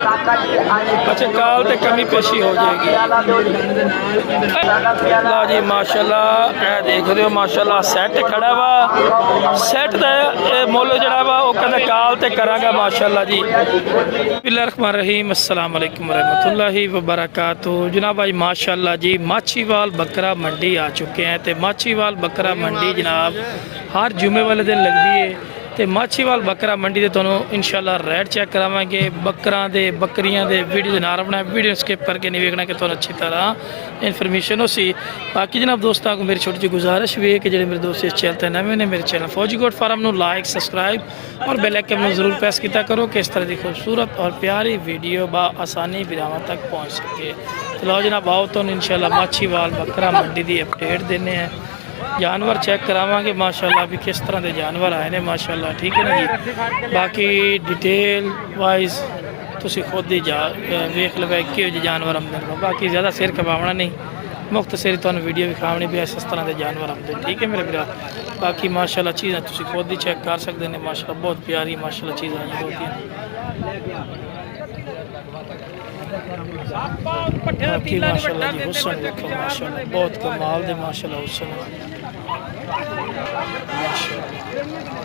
अच्छा काल ते कमी पेशी हो जाएगी। ला जी माशाल्लाह ए देख रहे हो माशाल्लाह सेट खड़ा वा सेट दा मुल जड़ा वा वो कहंदा काल ते करांगा माशाल्लाह जी। बिस्मिल्लाहिर्रहमानिर्रहीम अस्सलाम वालेकुम रहमतुल्लाहि व बरकातुहू। जनाब भाई माशाल्लाह जी माछीवाल बकरा मंडी आ चुके हैं तो माछीवाल बकरा मंडी जनाब हर जुमे वाले दिन लगती है तो माछीवाल बकरा मंडी के तुहानू इंशाल्लाह रेट चेक करावांगे बकरां दे बकरियां दे वीडियो ना बनाए वीडियो स्किप करके नहीं देखना कि तुहानू अच्छी तरह इन्फॉर्मेशन हो सी। बाकी जनाब दोस्तों को मेरी छोटी जी गुजारिश भी है कि जो मेरे दोस्त इस चैनल पर नवे ने मेरे चैनल फौजी गोट फार्म नू लाइक सब्सक्राइब और बेल आइकन में जरूर प्रेस किया करो कि इस तरह की खूबसूरत और प्यारी वीडियो आसानी बिरावां तक पहुँच सके। तो लो जनाब आओ तो इंशाल्लाह माछीवाल बकरा मंडी की अपडेट देने हैं जानवर चेक करावांगे माशाल्लाह भी किस तरह के जानवर आए हैं माशाल्लाह ठीक है ना जी। बाकी डिटेल वाइज तुसी खुद ही वेख लो कि जानवर आमदे बाकी ज़्यादा सिर खपावना नहीं मुख्तसर तुहानू वीडियो विखावनी भी इस तरह के जानवर आमदे ठीक है मेरे भरा। बाकी माशाल्लाह चीज़ें तुसी खुद ही चेक कर सकते हैं माशाल्लाह बहुत प्यारी माशाल्लाह चीज़ आई होती है। बाकी माशाल्लाह जी हुसन देखो माशाल्लाह बहुत कमाल दे माशाल्लाह हुसन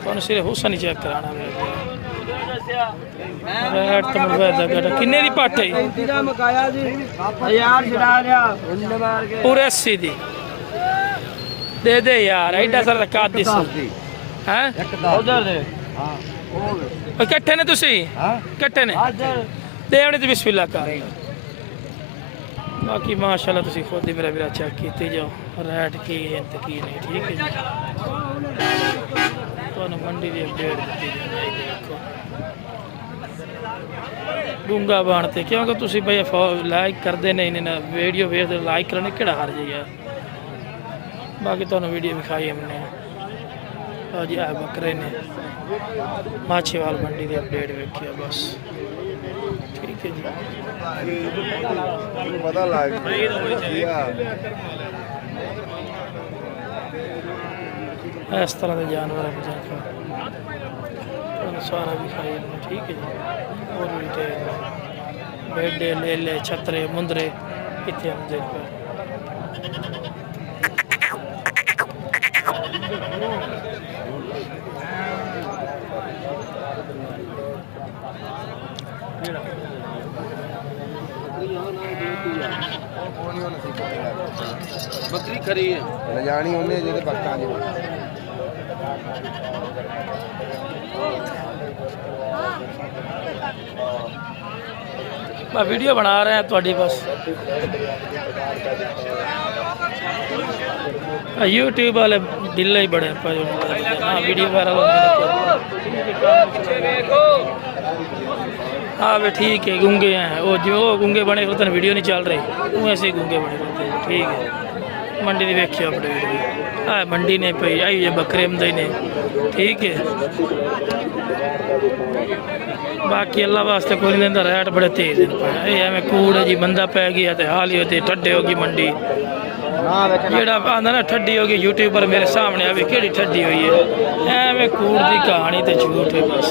तुहानू सिर्फ हुसन ही चेक कराना रेट तो किन्ने दी पट्ट है पूरे 80 दी दे दे यार एडा सारा का दिस हैं इकट्ठे ने तुसी इकट्ठे ने देवने तो बिस्मिल्लाह कर। बाकी माशाल्लाह तुसी खुद ही मेरा वीरा चेक कीते जाओ रेट की है तो की नहीं ठीक है जी। तुहानू मंडी की अपडेट दी देखो डूंगा बनते क्योंकि तुसी भाई लाइक करते नहीं ना वीडियो वेखते लाइक करने केड़ा हार जाइए। बाकी तुहानू वीडियो विखाई हमने जी आ बकरे ने माछीवाल मंडी की अपडेट वेखिया बस ठीक है जी। इस तरह के जानवर सारा दिखाई ठीक है जी। और बेडे ले ले छतरे मुंदरे इतने आमदे बकरी खरी है ले जानी उन्हें जेदे पक्का जी मैं वीडियो बना रहे हैं थोड़ी बस यूट्यूब वाले डिले ही बड़े हाँ वीडियो वायरल हाँ वे ठीक है गूंगे हैं वो जो गूंगे बने होते हैं वीडियो नहीं चल रही वो ऐसे ही गूंगे बने होते हैं ठीक है। मंडी की वेखियो अपडेट भी हाँ मंडी ने पी आई है बकरे आमदे ने ठीक है। बाकी अल्लाह वास्ते कोई नहीं देता रेट बड़े तेज दिन पे एवं कूड़ जी बंदा पै गया तो हाल ही होते ठड्डे होगी मंडी जेड़ा आंदा ना ठड्डी होगी यूट्यूब पर मेरे सामने आवे केड़ी ठड्डी हुई है एवं कूड़ की कहानी तो झूठ है बस।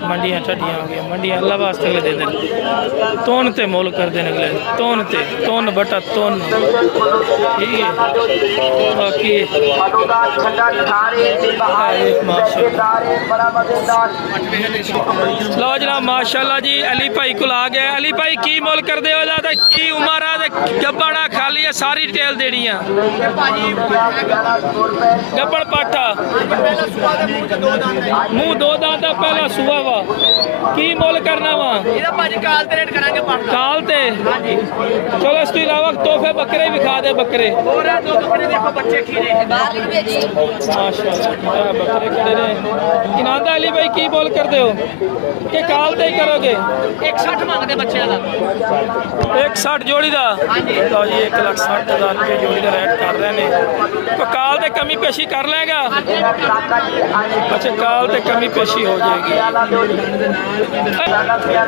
मंडियां ठड्डियां हो गई मंडियां अल्लाह वास्ते अगले दे दें तोन ते मोल कर देने अगले तोन ते तोन बटा तोन ठीक है। बाकी लो जनाब माशाल्लाह जी अली भाई को आ गया अली भाई की मोल कर दे की उम्र है गब्बड़ा खाली है सारी डिटेल देनी है गब्बड़ पाठा मुँह दो दांत पहला सुआ वा की मोल करना वा काल ते चलो इसके अलावा तोहफे बकरे भी खा दे बकरे माशाल्लाह बकरे खड़े ने इनादा अली भाई की मोल कर दे हो कि काल ते ही करोगे 160 मांगते बच्चे का 160 जोड़ी का लो जी 1,60,000 रुपये जोड़ी का रेट कर रहे हैं तो काल ते कमी पेशी कर लेगा अच्छा काल ते कमी पेशी हो जाएगी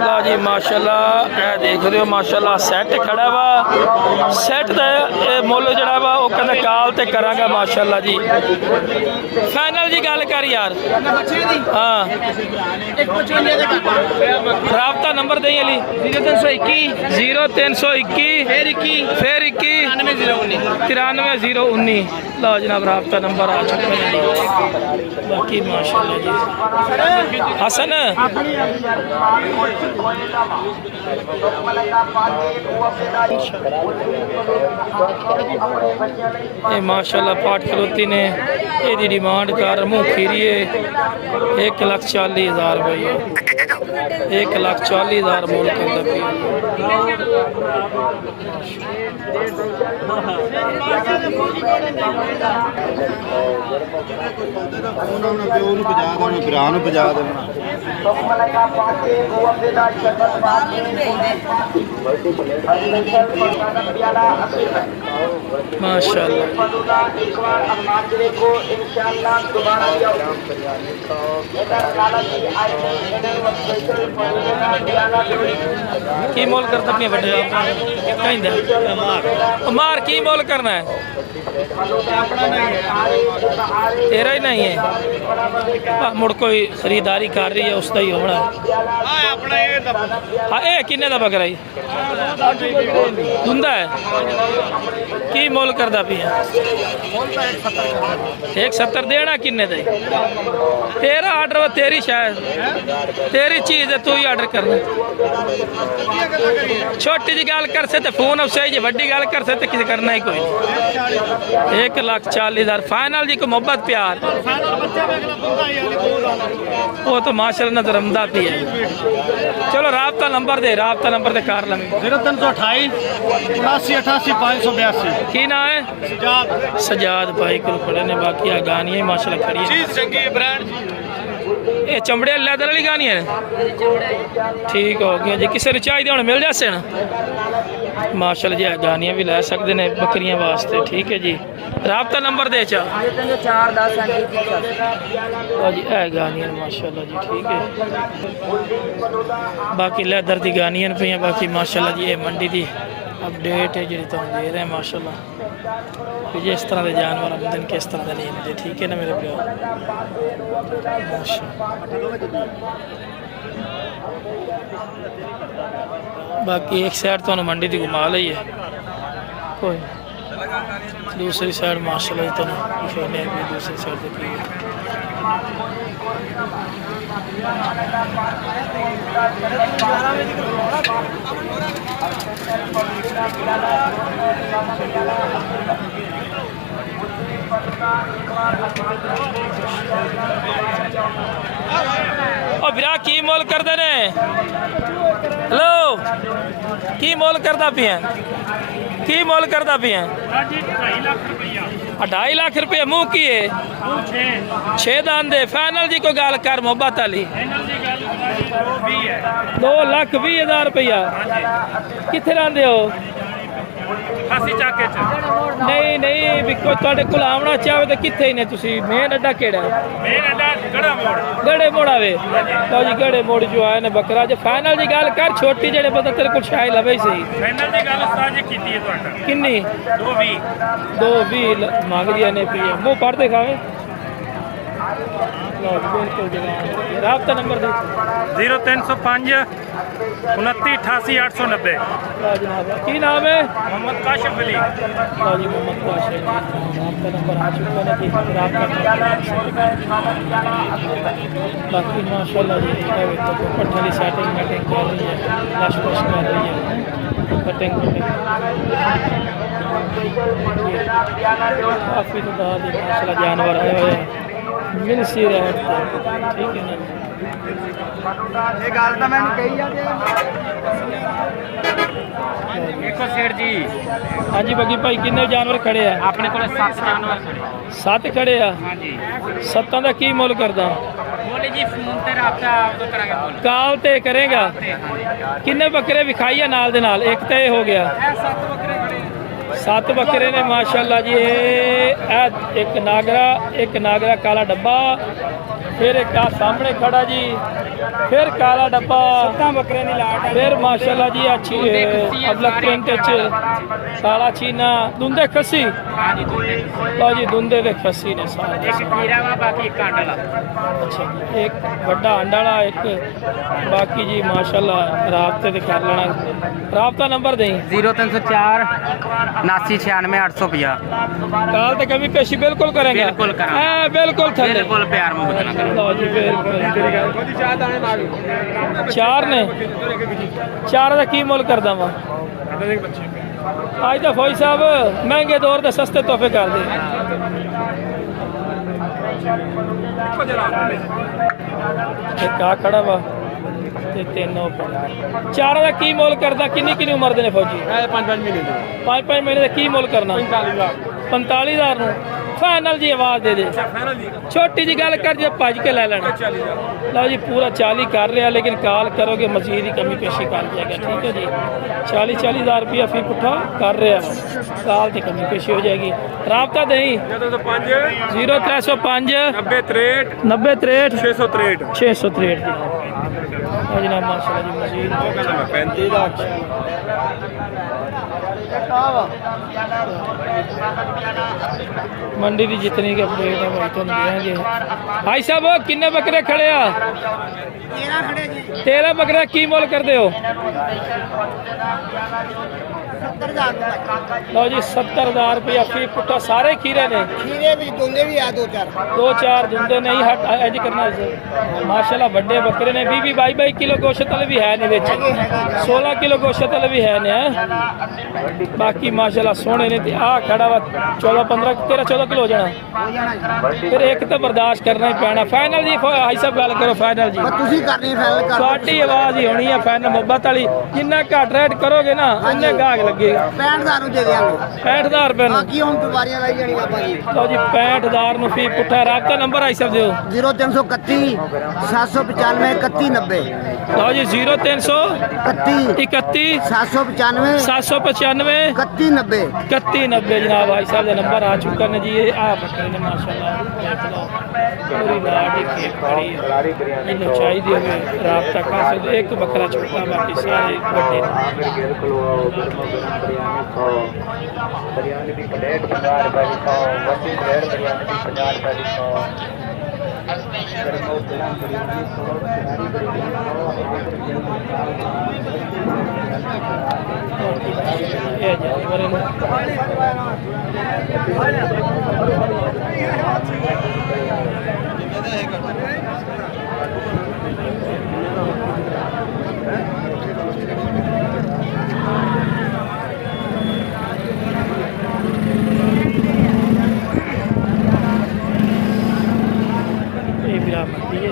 लो जी माशाल्लाह ये देख रहे हो माशाल्लाह सैट खड़ा वा सैट दा मुੱਲ ਜਿਹੜਾ ਵਾ ਉਹ ਕਹਿੰਦਾ ਕਾਲ ਤੇ ਕਰਾਂਗਾ ਮਾਸ਼ਾਅੱਲਾ ਜੀ ਫਾਈਨਲ ਦੀ ਗੱਲ ਕਰ ਯਾਰ ਬੱਚੇ ਦੀ ਹਾਂ 155 ਦੇ ਘੱਟ ਰਾਬਤਾ ਨੰਬਰ ਦੇਈ ਅਲੀ 0321 0321 ਫਿਰ 21 930919 93019 लो जनाब राबता नंबर आ चुका है बाकी माशाल्लाह जी हसन ये माशाल्लाह पाठ खलोती ने ये डिमांड कर मुँह खीरिए 1,40,000 भैया 1,40,000 मोल करता पिया ਪਿਓ ਨੂੰ ਪਜਾ ਦੇਣਾ ਭਰਾ ਨੂੰ ਪਜਾ ਦੇਣਾ माशाल्लाह की मोल करता अपनी बड़े कहीं मार की मोल करना है तेरा ही नहीं है मुड़ कोई खरीदारी कर रही है उसका ही होना हाँ ये किन्ने का बकरा ही धुंदा है की मोल करता पिया 170 देना किन्ने दे तेरा आर्डर वा तेरी शायद तेरी चीज़ है तू ही आर्डर करना छोटी जी गल कर सकते फोन अब सही जी वड्डी गल कर सकते किसी करना ही कोई 1,40,000 फाइनल जी को मोहब्बत प्यार वो तो माशाल्लाह नजर रमदा भी है चलो राबता नंबर दे कार लंगे 0328 88 की ना है सजाद भाई को खड़े ने बाकी गानियाँ माशाल्लाह खड़ी है ये चमड़े लैदर वाली गानी है ठीक हो गया जी किसी ने चाहिए हम मिल जासे ना माशाल्लाह जी गानियाँ भी लै सकते हैं बकरियां वास्ते ठीक है जी राबता नंबर दे चा जी है गानियाँ माशाल्लाह जी ठीक है बाकी लैदर की गानियाँ पे बाकी माशाल्लाह जी ये मंडी की अपडेट है जी तुम दे रहे हैं माशाल्लाह कि जिस तरह के जानवर आमदन किस तरह के नहीं आते ठीक है ना मेरे प्यार बाकी एक साइड तो मंडी की घुमा ली है कोई दूसरी साइड माशाल्लाह तो दिखाने भी दूसरी साइड देखिए और बिरा की मोल कर देने हेलो की मोल करता पिया की मोल करता पिया 2.5 लाख रुपया मुँह की है 6 दान दे फाइनल जी को गाल कर मोहब्बत अली 2,20,000 रुपया कितने लाते हो नहीं नहीं भी कोई तुहाडे कोल आवना चाहे तो कितने ही ने तुसी मेन अड्डा केड़ा है गड़े मोड़ आवे तो जी गड़े मोड़ जो आए ने बकरा जो फाइनल जी गल कर छोटी जेड़े पता तेरे को शायद लवे सही फाइनल जी गल उस्ताद जी कीती है तुहाडा किन्नी 220 मांग दिया ने पिए मुंह पढ़ दे खावे राबता नंबर दे 0305 29 88 890 की नाम है मोहम्मद काशिफ अली जी मोहम्मद काशिफ राबता नंबर आ चुका है कि राबता बाकी माशाल्लाह जी तो पट्टी सेटिंग मीटिंग कर रही है लश पुश कर रही है कटिंग काफ़ी तादाद माशाल्लाह जानवर आए हुए हैं मिल सी रहे ठीक है ना ਇਹ ਗੱਲ ਤਾਂ ਮੈਨੂੰ ਕਹੀ ਜਾਂਦੇ देखो सेठ जी हाँ जी बगी भाई किन्ने जानवर खड़े हैं अपने को 7 जानवर खड़े 7 खड़े हैं हाँ जी 7 का की मुल करदा बोले जी फोन ते राब्ता आप तो करांगे बोल काल ते करेगा किन्ने बकरे विखाई है नाल दे नाल एक ते हो गया 7 बकरे ने माशाल्लाह जी एक नागरा काला डब्बा फिर एक आ सामने खड़ा जी, फिर काला डब्बा, बकरे नहीं लाट फिर माशाल्लाह जी अच्छी अबलक प्रिंट काला चीना दुंदे खसी। लो जी दुंदे दे खसी ने सारे। एक खीरा वा बाकी एक कांडला। अच्छा जी, एक बड़ा अंडाला एक बाकी जी माशाल्लाह राबते ते कर लेना। राबता नंबर दें 0304 7996 850 काल ते कमी पेशी बिल्कुल करेंगे। बिल्कुल करांगे। हाँ, बिल्कुल थले बिल्कुल प्यार मोहब्बत करो। लो जी बिल्कुल। चार ने चार का की मुल कर दवा आज तो फौज साहब महंगे दौर के सस्ते तोहफे कर दे। एक आ खड़ा वा ते तीनों चार का की मुल करदा किन्नी किन्नी उम्र दे ने फौजी? 5-5 महीने का की मुल करना 45,000 फाइनल जी आवाज दे दे। छोटी जी गल कर जे भज के लै लेना। लो जी पूरा 40 कर रहा लेकिन कॉल करोगे मजीद ही कमी पेशी कर जाएगा। ठीक है जी 40,000 रुपया फी पुट्ठा कर रहा कॉल की कमी पेशी हो जाएगी। राबता दें 0305 90 63 663 जनाब माशाल्लाह जी मजीद मंडी की जितनी की अपडेट है भाई तुम देंगे। भाई साहब किन्ने बकरे खड़े आ? 13 बकरे की मोल कर दे हो? 70,000 लो जी 70,000 रुपया फी पुट्ठा सारे खीरे ने। खीरे भी दुंदे भी आ 2-4 दुंदे नहीं हट इंज करना माशाल्लाह बड़े बकरे ने 20-22 किलो गोश्त वाले भी है ने विच 16 किलो गोश्त वाले भी है ने। बाकी माशाल्लाह सोहने ने ते आ खड़ा वा 14-15-13-14 किलो हो जाना। फिर एक तो बर्दाश्त करना ही पैना। फाइनल जी भाई साहब गल करो फाइनल जी ਤੁਸੀਂ ਕਰਨੀ ਫਾਈਨਲ ਕਰ ਤੁਹਾਡੀ ਆਵਾਜ਼ ਹੀ ਹੋਣੀ ਹੈ फाइनल मोहब्बत वाली। जिन्ना घट रेट करोगे ना उन्ने गाहक लगेगा। 65,000 ਨੂੰ ਦੇ ਦਿਆਂਗੇ 65,000 रुपए ਨੂੰ। ਬਾਕੀ ਹੁਣ ਦੁਬਾਰੀਆਂ ਲਾਈ ਜਾਣੀਆਂ ਆਪਾਂ ਜੀ। लो जी 65,000 ਨੂੰ ਫੀ ਪੁੱਠਾ। ਰਾਬਤਾ ਨੰਬਰ ਆਈ ਸਭ ਦਿਓ 0331 795 3190 लो जी 0331 31 795 795 3190 3190 जनाब भाई साहब का नंबर आ चुका है जी। ये आ बकरे ने माशाल्लाह देख लो पूरी लाड़ी खेत खड़ी है। इन्हें चाहिए होवे राबता कर सकते। एक बकरा छोटा बाकी सारे बड़े बिरयानी की प्लेट 50 रुपए की 100 वसी प्लेट बिरयानी की 50 रुपए की 100 ये जानवर है। ये भी आप ये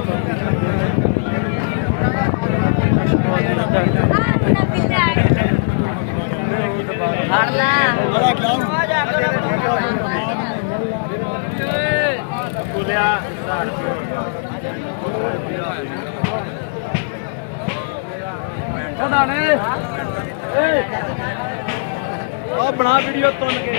ਬਣਾ ਵੀਡੀਓ ਤੁੰਨ ਕੇ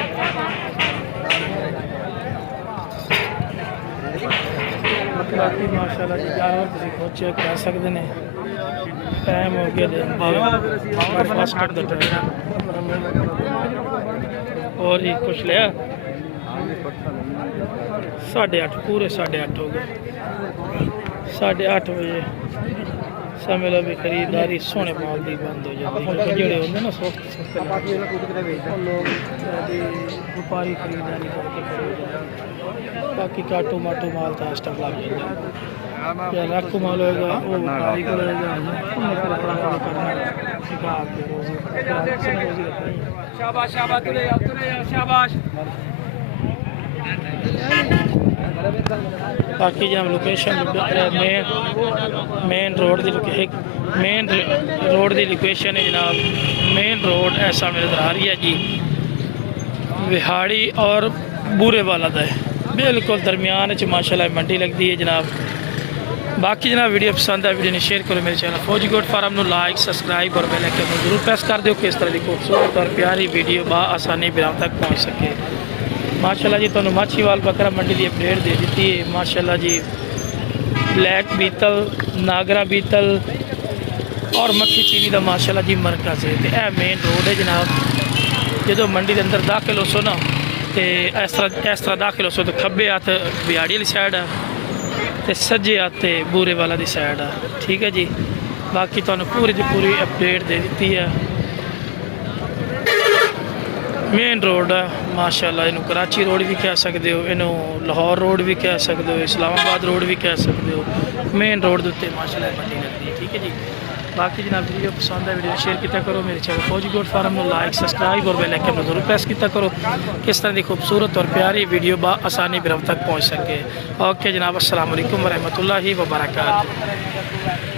बाकी माशाल्लाह जी जानवर तुम खुद चेक कर सकते हैं। टाइम हो गया फर्स्ट द टाइम और ही कुछ लिया 8:30 पूरे 8:30 हो गए। 8:30 बजे समझ लो भी खरीदारी सोने माल की बंद हो जाती है क्योंकि जोड़े होंगे ना सस्ते लोग व्यापारी खरीदारी करके खड़े हो जाते हैं। बाकी काटू माटू माल तो स्टॉक लग जाएगा या लाखों माल होएगा वो व्यापारी को रहेगा शाबाश शाबाश शाबाश। बाकी जनाब लोकेशन मेन रोड की मेन रोड की लोकेशन है जनाब। मेन रोड ऐसा मेरे नज़र आ रही है जी विहाड़ी और बूरे वाला का है बिल्कुल दरमियान माशाल्लाह मंडी लगती है जनाब। बाकी जनाब वीडियो पसंद है वीडियो ने शेयर करो। मेरे चैनल फौजी गोट फार्म को लाइक सब्सक्राइब और बेल आइकन को जरूर प्रेस कर दो कि इस तरह की खूबसूरत और प्यारी वीडियो आसानी बिराम तक पहुँच सके। माशाल्लाह जी तुहानू माछीवाल बकरा मंडी की अपडेट दे दी है। माशाल्लाह जी ब्लैक बीतल नागरा बीतल और मक्खी चीनी का माशाल्लाह जी मरकज़ है। तो यह मेन रोड है जनाब। जो मंडी के अंदर दाखिल हो ना तो इस तरह दाखिल हो तो खब्बे हथ बिहाड़ी वाली साइड है तो सज्जे हथ बूरे वाला दी साइड है। ठीक है जी, बाकी तो पूरी की पूरी अपडेट दे दी है। मेन रोड है माशाल्लाह, इनू कराची रोड भी कह सकते हो, इनू लाहौर रोड भी कह सकते हो, इस्लामाबाद रोड भी कह सकते हो। मेन रोड के उत्ते माशाल्लाह मंडी लगती है। ठीक है जी, बाकी जनाब वीडियो पसंद है वीडियो शेयर किया करो, मेरे चैनल फौजी गोट फार्म में लाइक सब्सक्राइब और बेल आइकन जरूर प्रेस किया करो, किस तरह की खूबसूरत और प्यारी वीडियो आसानी भी रब तक पहुँच सके। ओके जनाब, अस्सलाम वालेकुम व रहमतुल्लाहि व बरकातहू।